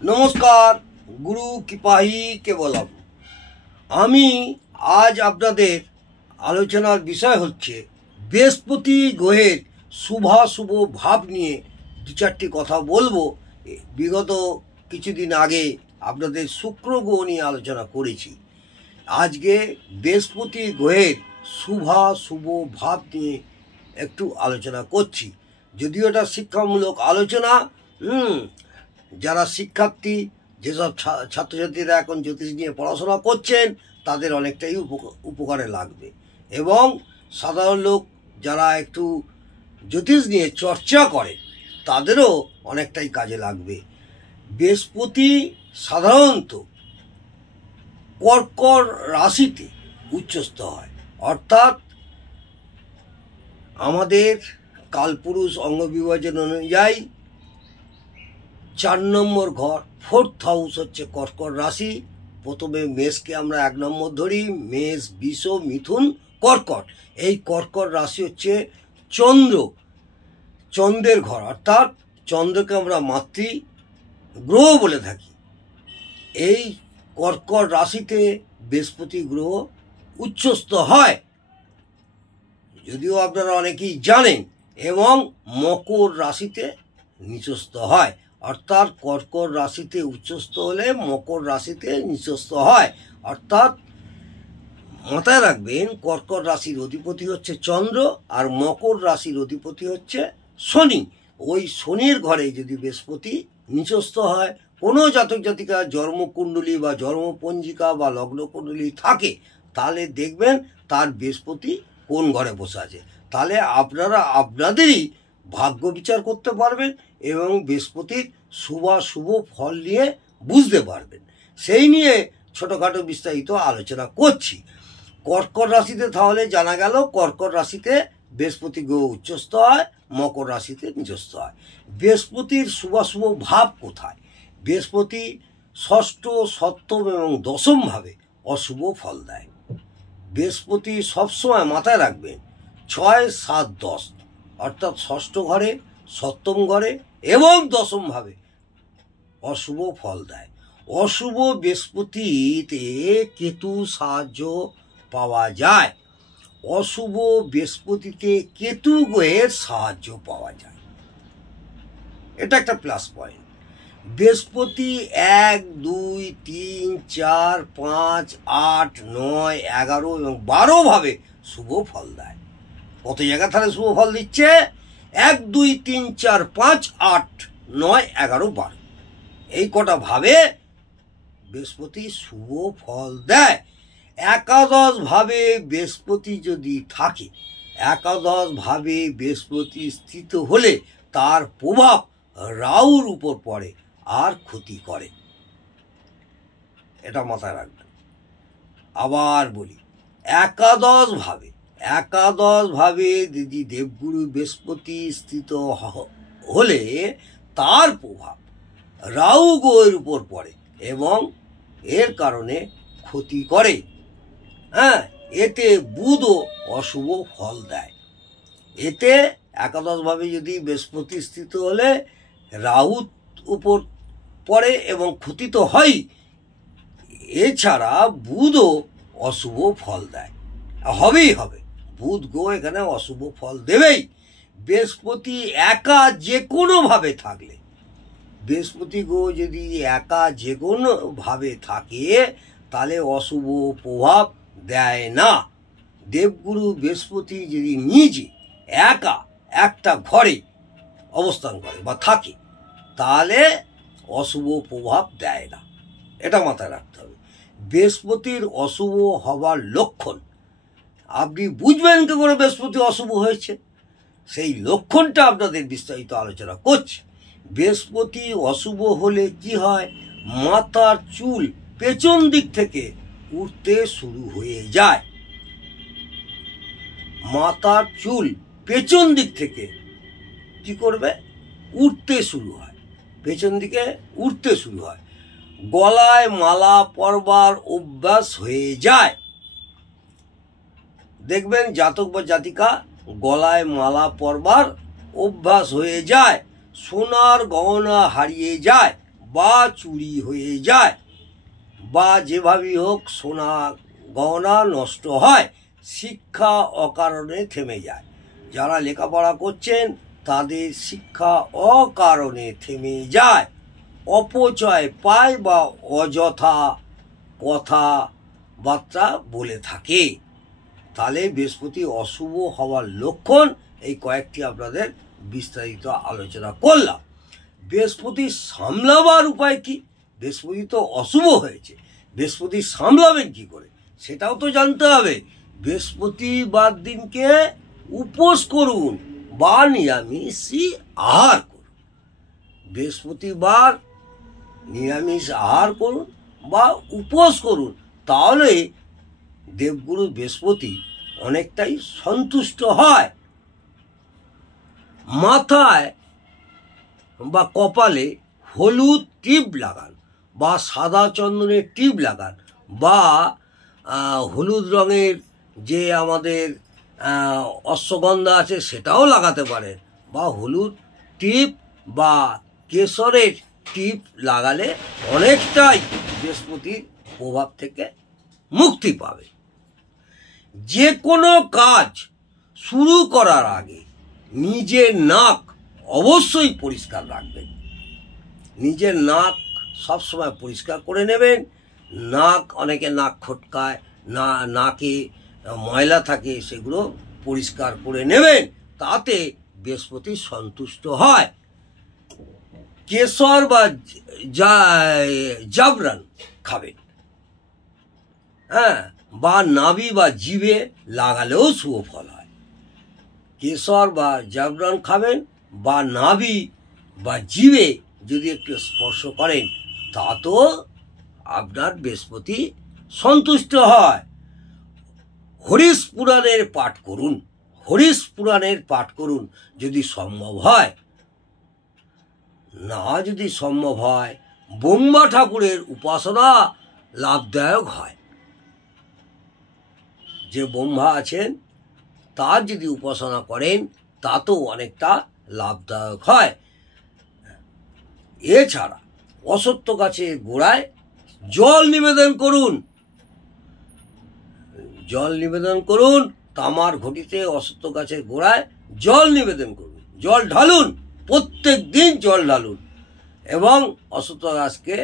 নমস্কার, গুরু কিপাহি কেবলম। আমি আজ আপনাদের আলোচনার বিষয় হচ্ছে বৃহস্পতি গ্রহের শুভাশুভ ভাব নিয়ে দু চারটি কথা বলবো। বিগত কিছুদিন আগে আপনাদের শুক্র গ্রহ নিয়ে আলোচনা করেছি। আজকে বৃহস্পতি গ্রহের শুভাশুভ ভাব নিয়ে একটু আলোচনা করছি। যদিও এটা শিক্ষামূলক আলোচনা, যারা শিক্ষার্থী, যেসব ছাত্রছাত্রীরা এখন জ্যোতিষ নিয়ে পড়াশোনা করছেন তাদের অনেকটাই উপকারে লাগবে, এবং সাধারণ লোক যারা একটু জ্যোতিষ নিয়ে চর্চা করে তাদেরও অনেকটাই কাজে লাগবে। বৃহস্পতি সাধারণত কর্কট রাশিতে উচ্চস্থ হয়, অর্থাৎ আমাদের কালপুরুষ অঙ্গবিভাজন অনুযায়ী 4 নম্বর ঘর, 4th হাউস হচ্ছে কর্কট রাশি। প্রথমে মেষকে আমরা 1 নম্বর ধরি, মেষ, বৃষ, মিথুন, কর্কট। এই কর্কট রাশি হচ্ছে চন্দ্রের ঘর, অর্থাৎ চন্দ্রকে আমরা মাতৃ গ্রহ বলে থাকি। এই কর্কট রাশিতে বৃহস্পতি গ্রহ উচ্চস্থ হয়, যদিও আপনারা অনেকেই জানেন, এবং মকর রাশিতে নিচস্থ হয়। অর্থাৎ কর্কট রাশিতে উচ্চস্থ হলে মকর রাশিতে নিচস্থ হয়। অর্থাৎ মাথায় রাখবেন, কর্কট রাশির অধিপতি হচ্ছে চন্দ্র আর মকর রাশির অধিপতি হচ্ছে শনি। ওই শনির ঘরে যদি বৃহস্পতি নিচস্থ হয়, কোনো জাতক জাতিকা জন্মকুণ্ডলী বা জন্মপঞ্জিকা বা লগ্নকুণ্ডলী থাকে, তাহলে দেখবেন তার বৃহস্পতি কোন ঘরে বসে আছে। তাহলে আপনারা আপনাদেরই ভাগ্য বিচার করতে পারবেন এবং বৃহস্পতির শুভাশুভ ফল নিয়ে বুঝতে পারবেন। সেই নিয়ে ছোটোখাটো বিস্তারিত আলোচনা করছি। কর্কট রাশিতে তাহলে জানা গেল, কর্কট রাশিতে বৃহস্পতি গ্রহ উচ্চস্থ হয়, মকর রাশিতে নিচস্থ হয়। বৃহস্পতির শুভাশুভ ভাব কোথায়? বৃহস্পতি ষষ্ঠ, সপ্তম এবং দশম ভাবে অশুভ ফল দেয়। বৃহস্পতি সবসময় মাথায় রাখবেন 6, 7, 10, অর্থাৎ ষষ্ঠ ঘরে, সপ্তম ঘরে এবং দশম ভাবে অশুভ ফল দেয়। অশুভ বৃহস্পতিতে কেতু সাহায্য পাওয়া যায়। অশুভ বৃহস্পতিতে কেতু গ্রহের সাহায্য পাওয়া যায়, এটা একটা প্লাস পয়েন্ট। বৃহস্পতি 1, 2, 3, 4, 5, 8, 9, 11 এবং 12 ভাবে শুভ ফল দেয়। কত জায়গা তাহলে শুভ ফল দিচ্ছে? 1, 2, 3, 4, 5, 8, 9, 11, 12 এই কটা ভাবে বৃহস্পতি শুভ ফল দেয়। একাদশ ভাবে বৃহস্পতি যদি থাকে, একাদশ ভাবে বৃহস্পতি স্থিত হলে তার প্রভাব রাহুর উপর পড়ে আর ক্ষতি করে, এটা মাথায় রাখবেন। আবার বলি, একাদশ ভাবে যদি দেবগুরু বৃহস্পতি স্থিত হলে তার প্রভাব রাহু গ্রহের উপর পড়ে এবং এর কারণে ক্ষতি করে। এতে বুধও অশুভ ফল দেয়। এতে একাদশ ভাবে যদি বৃহস্পতি স্থিত হলে রাহু উপর পড়ে এবং ক্ষতি তো হয়, এছাড়া বুধও অশুভ ফল দেয়, হবেই হবে। বুধ গ্রহ এখানে অশুভ ফল দেবেই। বৃহস্পতি একা যে কোনোভাবে থাকলে, বৃহস্পতি গ্রহ যদি একা যে কোনোভাবে থাকে তাহলে অশুভ প্রভাব দেয় না। দেবগুরু বৃহস্পতি যদি নিজে একা একটা ঘরে অবস্থান করে বা থাকে তাহলে অশুভ প্রভাব দেয় না, এটা মাথায় রাখতে হবে। বৃহস্পতির অশুভ হবার লক্ষণ আপনি বুঝবেন কি করে বৃহস্পতি অশুভ হয়েছে, সেই লক্ষণটা আপনাদের বিস্তারিত আলোচনা করছি। বৃহস্পতি অশুভ হলে কি হয়? মাথার চুল পেছন দিক থেকে উঠতে শুরু হয়ে যায়। মাথার চুল পেছন দিক থেকে কি করবে? উঠতে শুরু হয়, পেছন দিকে উঠতে শুরু হয়। গলায় মালা পরবার অভ্যাস হয়ে যায়। দেখবেন জাতক বা জাতিকা গলায় মালা পরবার অভ্যাস হয়ে যায়। সোনার গহনা হারিয়ে যায়, বা চুরি হয়ে যায়, বা যেভাবেই হোক সোনা গহনা নষ্ট হয়, শিক্ষা অকারণে থেমে যায়। যারা লেখাপড়া করছেন তাদের শিক্ষা অকারণে থেমে যায়, অপচয় পায় বা অযথা কথাবার্তা বলে থাকে। তাহলে বৃহস্পতি অশুভ হওয়ার লক্ষণ এই কয়েকটি আপনাদের বিস্তারিত আলোচনা করলাম। বৃহস্পতি সামলাবার উপায় কি? বৃহস্পতি তো অশুভ হয়েছে, বৃহস্পতি সামলাবেন কি করে সেটাও তো জানতে হবে। বৃহস্পতিবার দিনকে উপোস করুন বা নিরামিষই আহার করুন। বৃহস্পতিবার নিরামিষ আহার করুন বা উপোস করুন, তাহলে দেবগুরু বৃহস্পতি অনেকটাই সন্তুষ্ট হয়। মাথায় বা কপালে হলুদ টিপ লাগান বা সাদা চন্দনের টিপ লাগান, বা হলুদ রঙের যে আমাদের অশ্বগন্ধা আছে সেটাও লাগাতে পারেন, বা হলুদ টিপ বা কেশরের টিপ লাগালে অনেকটাই বৃহস্পতির প্রভাব থেকে মুক্তি পাবে। যে কোনো কাজ শুরু করার আগে নিজের নাক অবশ্যই পরিষ্কার রাখবেন। নিজের নাক সবসময় পরিষ্কার করে নেবেন। নাক, অনেকে নাক খটকায়, নাকে ময়লা থাকে, সেগুলো পরিষ্কার করে নেবেন, তাতে বৃহস্পতি সন্তুষ্ট হয়। কেশর বা জাফরান খাবেন, বা নাভি বা জিভে লাগালেও শুভ ফল হয়। কেশর বা জাফরান খাবেন, বা নাভি বা জিভে যদি একটু স্পর্শ করেন তাতেও আপনার বৃহস্পতি সন্তুষ্ট হয়। হরিশ পুরাণের পাঠ করুন, হরিশ পুরাণের পাঠ করুন যদি সম্ভব হয়। না যদি সম্ভব হয়, ব্রহ্মা ঠাকুরের উপাসনা লাভদায়ক হয়। যে ব্রহ্মা আছেন তার যদি উপাসনা করেন তাতেও অনেকটা লাভদায়ক হয়। এছাড়া অশ্বত্থ গাছের গোড়ায় জল নিবেদন করুন, জল নিবেদন করুন। তামার ঘটিতে অশ্বত্থ গাছের গোড়ায় জল নিবেদন করুন, জল ঢালুন, প্রত্যেক দিন জল ঢালুন, এবং অশ্বত্থ গাছকে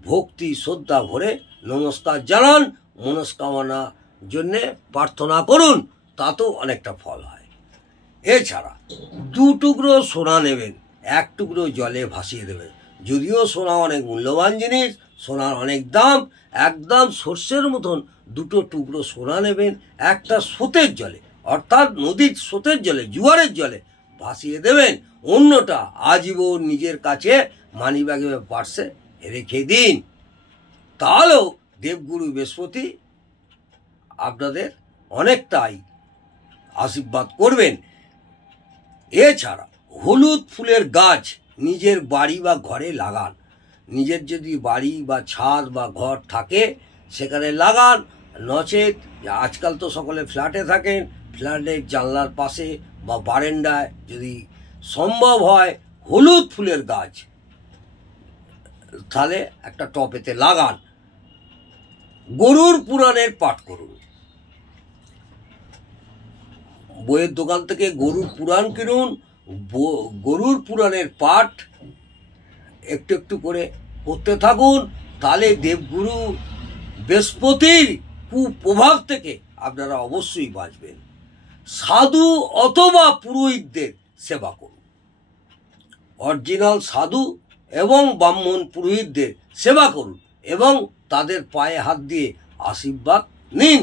ভক্তি শ্রদ্ধা ভরে নমস্কার জানান, মনস্কামনা জন্যে প্রার্থনা করুন, তাতেও অনেকটা ফল হয়। এছাড়া 2 টুকরো সোনা নেবেন, 1 টুকরো জলে ভাসিয়ে দেবেন। যদিও সোনা অনেক মূল্যবান জিনিস, সোনার অনেক দাম, একদম সর্ষের মতন 2 টুকরো সোনা নেবেন, একটা স্রোতের জলে, অর্থাৎ নদীর স্রোতের জলে, জোয়ারের জলে ভাসিয়ে দেবেন, অন্যটা আজীবন নিজের কাছে মানিব্যাগে বা পার্সে রেখে দিন। তাহলেও দেবগুরু বৃহস্পতি আপনাদের অনেকটাই আশীর্বাদ করবেন। এছাড়া হলুদ ফুলের গাছ নিজের বাড়ি বা ঘরে লাগান। নিজের যদি বাড়ি বা ছাদ বা ঘর থাকে সেখানে লাগান, নচেত আজকাল তো সকলে ফ্ল্যাটে থাকেন, ফ্ল্যাটের জানলার পাশে বা বারান্দায় যদি সম্ভব হয় হলুদ ফুলের গাছ তাহলে একটা টবেতে লাগান। গরুর পুরাণের পাঠ করুন। বইয়ের দোকান থেকে গরুর পুরাণ কিনুন, গরুর পুরাণের পাঠ একটু একটু করে করতে থাকুন, তাহলে দেবগুরু বৃহস্পতির কুপ্রভাব থেকে আপনারা অবশ্যই বাঁচবেন। সাধু অথবা পুরোহিতদের সেবা করুন। অরিজিনাল সাধু এবং ব্রাহ্মণ পুরোহিতদের সেবা করুন এবং তাদের পায়ে হাত দিয়ে আশীর্বাদ নিন,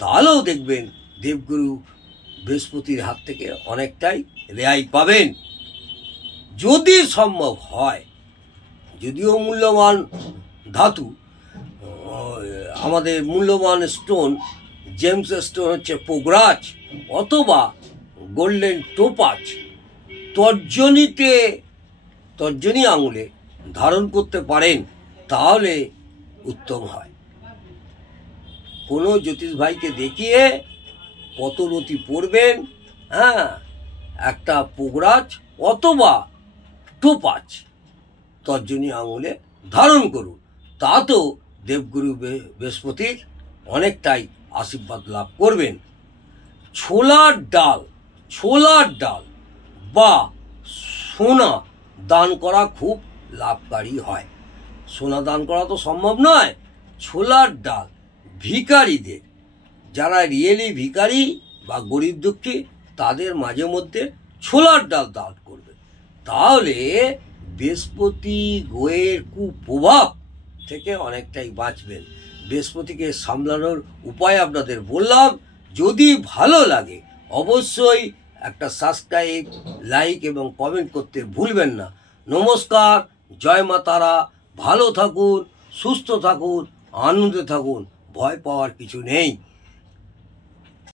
তাহলেও দেখবেন দেবগুরু বৃহস্পতির হাত থেকে অনেকটাই রেহাই পাবেন। যদি সম্ভব হয়, যদিও মূল্যবান ধাতু, আমাদের মূল্যবান স্টোন, জেমস স্টোন হচ্ছে পোগরাজ অথবা গোল্ডেন টোপাজ, তর্জনী আঙুলে ধারণ করতে পারেন তাহলে উত্তম হয়। কোনো জ্যোতিষ ভাইকে দেখিয়ে পতরতি পড়বেন, একটা পোগরাজ অথবা টোপাজ তর্জনী আঙুলে ধারণ করুন। তাতেও দেবগুরু বৃহস্পতির অনেকটাই আশীর্বাদ লাভ করবেন। ছোলার ডাল বা সোনা দান করা খুব লাভকারী হয়। সোনা দান করা তো সম্ভব নয়, ছোলার ডাল ভিখারিদের, যারা রিয়েলি ভিখারি বা গরিব দুঃখী, তাদের মাঝে মধ্যে ছোলার ডাল দান করবে। তাহলে বৃহস্পতি গ্রহের কুপ্রভাব থেকে অনেকটাই বাঁচবেন। বৃহস্পতিকে সামলানোর উপায় আপনাদের বললাম। যদি ভালো লাগে অবশ্যই একটা সাবস্ক্রাইব, লাইক এবং কমেন্ট করতে ভুলবেন না। নমস্কার, জয় মা তারা। ভালো থাকুন, সুস্থ থাকুন, আনন্দে থাকুন, ভয় পাওয়ার কিছু নেই।